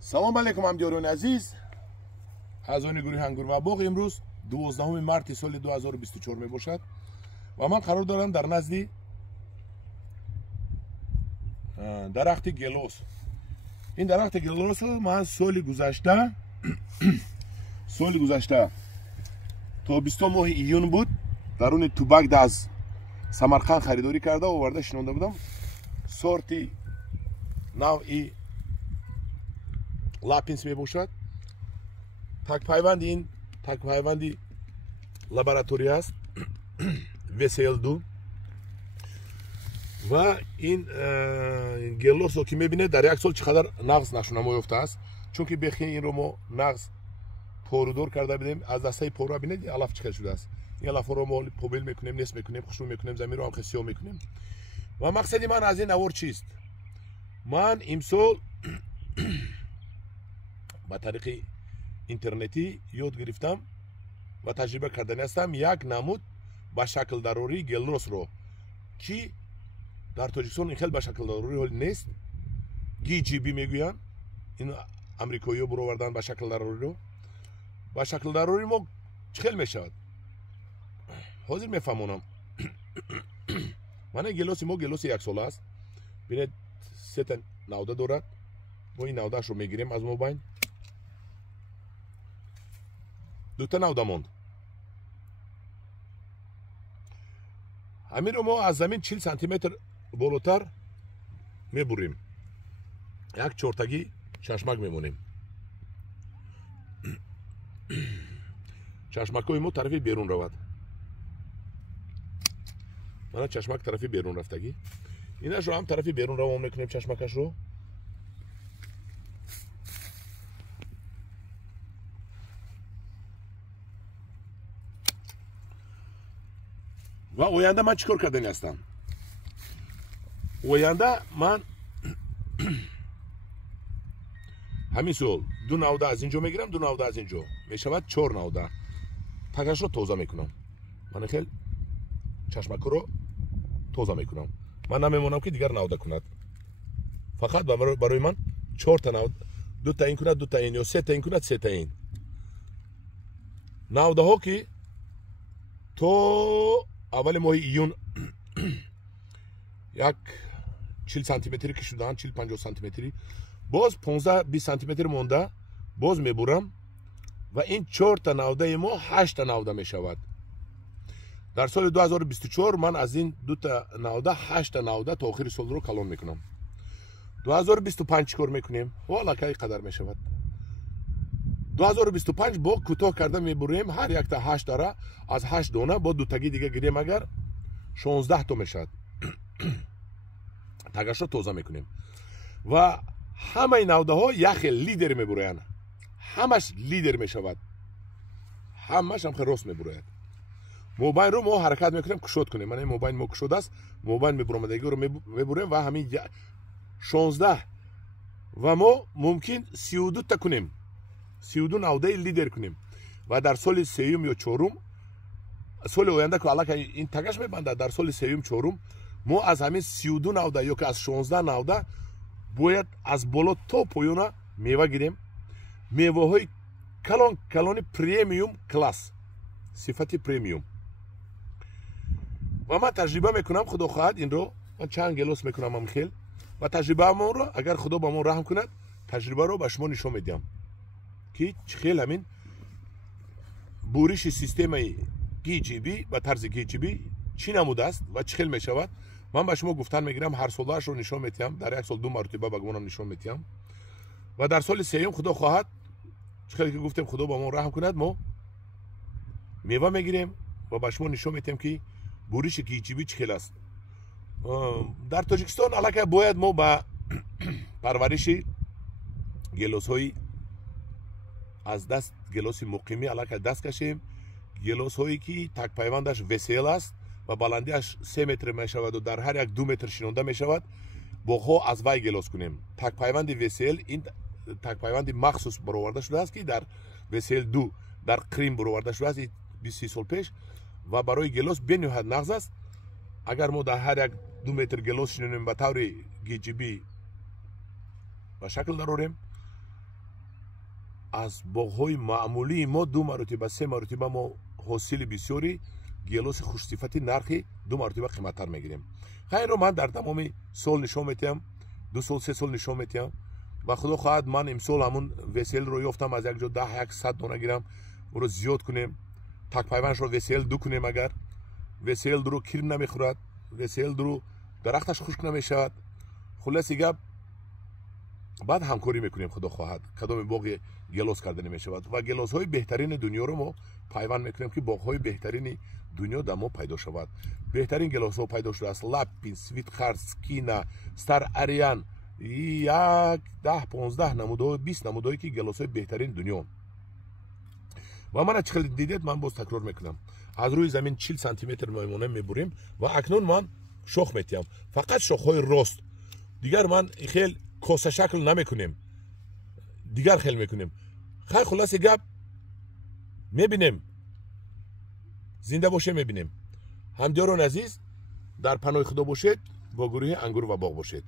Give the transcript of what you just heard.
салом алейкум ҳамдиёрони азиз аъзои гурӯҳи ҳангурвабоғ. имрӯз 12 марти соли 2024 мебошад ва ман қарор дорам дар назди дарахти гелос, ин дарахти гелосро ман соли гузашта тобистон моҳи июн буд даруни тубакда аз самарқанд харидорӣ карда оварда шинонда будам. сорти навъи лапинс мебошад. такпайванди ин такпайванди лаборатория аст VSL2 ва ин гелосо ки мебинед дар як сол чӣ қадар нағз нашунамо ёфтааст, чунки бехи инро мо нағз порудор карда бидем. аз дастаи пору бинед алаф чӣ қадар шудааст. ин алафҳоро мо побел мекунем, нест мекунем, хушрӯ мекунем, заминро ҳам сиёҳ мекунем. ва мақсади ман аз ин авор чист? ман имсол ба тариқи интернетӣ ёд гирифтам ва таҷриба кардани ҳастам як намуд ба шаклдарории гелосро, ки дар тоҷикистон ин хел ба шаклдарорӣ нест. GGB мегӯянд, ин амрикоиҳо буроварданд ба шаклдарориро. ба шаклдарорӣ мо чӣ хел мешавад? ҳозир мефаҳмонам. мана гелоси мо гелоси яксола аст. бинед сета навда дорад. мо ин навдаашро мегирем аз мобайн. дута навда монд. ҳаминро мо аз замин 40 сантиметр болотар мебурем. як чортагӣ чашмак мемонем. чашмакҳои мо тарафи берун равад. мана чашмак тарафи берун рафтагӣ. инашро ҳам тарафи берун равон мекунем чашмакашро. ва оянда ман чӣ кор кардани ҳастам? оянда ман ҳамин сол ду навда аз инҷо мегирам, ду навда аз инҷо мешавад 4 навда. тагашро тоза мекунам. ман хел чашмакро тоза мекунам. ман намемонам ки дигар навда кунад. фақат барои ман 4 та навда, 2 та ин кунад, 2 та ин, ё 3 та ин кунад, 3 та ин. навдаҳо ки то аввали моҳи июн як 40 сантиметри ки шудаанд, 40-50 сантиметри, боз 15-20 сантиметр монда боз мебурам ва ин 4 та навдаи мо 8 та навда мешавад. дар соли 2024 ман аз ин 2 та навда 8 та навда то охири солро калон мекунам. 2025 чӣ кор мекунем? волакай қадар мешавад. 2025 бо кӯтоҳ карда мебурем. ҳар як та 8 тара аз 8 дона бо дутагӣ дига гирем, агар 16 то мешавад. тагашро тоза мекунем ва ҳамаи навдаҳо яхел лидер мебуроянд. ҳамаш лидер мешавад. ҳамаш ҳам рост мебурояд. мобайнро мо ҳаракат мекунем, кушод кунем. мана мобайн мо кушод аст. мобайн мебуромадагиро мебурем ва ҳамин 16 ва мо мумкин 32 та кунем. 32 навдаи лидер кунем ва дар соли сеюм ё чорум, соли оянда ки аллакай ин тагаш мебандад, дар соли сеюм чорум мо аз ҳамин 32 навда ё ки аз 16 навда бояд аз боло то поёна мева гирем. меваҳои калони премиум класс, сифати премиум. ва ман таҷриба мекунам, худо хоҳад инро ман чанд гелос мекунам амхел ва таҷрибаамонро агар худо ба мо раҳм кунад, таҷрибаро ба шумо нишон медиҳам ки чӣ хел ҳамин буриши системаи GGB ба тарзи GGB чӣ намудааст ва чӣ хел мешавад. ман ба шумо гуфтан мегирам, ҳар солаашро нишон метиҳам. дар як сол 2 маротиба ба гумонам нишон метиҳам ва дар соли сеюм худо хоҳад, чӣ хел ки гуфтем худо ба мо раҳм кунад, мо мева мегирем ва ба шумо нишон метиҳем ки буриши GGB чӣ хел аст. дар тоҷикистон аллакай бояд мо ба парвариши гелосҳои аз даст гелоси муқимӣ аллакай даст кашем. гелосҳое ки такпайвандаш VSL аст ва баландиаш 3 метр мешаваду дар ҳар як 2 метр шинонда мешавад. боғҳо аз вай гелос кунем. такпайванди VSL ин такпайванди махсус бароварда шудааст ки дар VSL2 дар Крим бароварда шудааст 20 сол пеш ва барои гелос бениҳоят нағз аст. агар мо дар ҳар як 2 метр гелос шинонем ба таври GGB ба шакл дарорем, از باغ‌های معمولی ما 2 مرتبه 3 مرتبه ما حاصل بسیاری گیلاس خوش صفتی نرخی 2 مرتبه قیمت‌تر میگیریم. خیر رو من در تمام سال نشون میدم، 2 سال 3 سال نشون میدم و خدا خواهد من امسال همون وسیل رو یافتم از یک جا 10 100 دانه گیرم او رو زیاد کنیم، تک پیوندش رو وسیل دو کنیم. اگر وسیل رو کیر نمیخورد، وسیل رو درختش خشک نمیشود، خلاص گپ بعد همکاری میکنیم. خدا خواهد کدام باغ گیلاس کردن میشود و گیلاس های بهترین دنیا رو ما پیوند میکنیم که باغ های بهترین دنیا در ما پیدا شود. بهترین گیلاس ها پیدا شده است: لپین، سویت خرس، کینا، ستار اریان، 1 10 15 نموده 20 نموده که گیلاس های بهترین دنیا. و من چخل دیدید من باز تکرار میکنم، از روی زمین 40 سانتی متر میمونه میبریم و اکنون من شاخ میتیم، فقط شاخ های راست. دیگر من خیلی کاسه شکل نمیکنیم، دیگر خیلی میکنیم. خیلی خلاص گپ میبینیم، زنده باشه میبینیم. همدیاران عزیز در پناه خدا باشید، با گروه انگور و باغ باشید.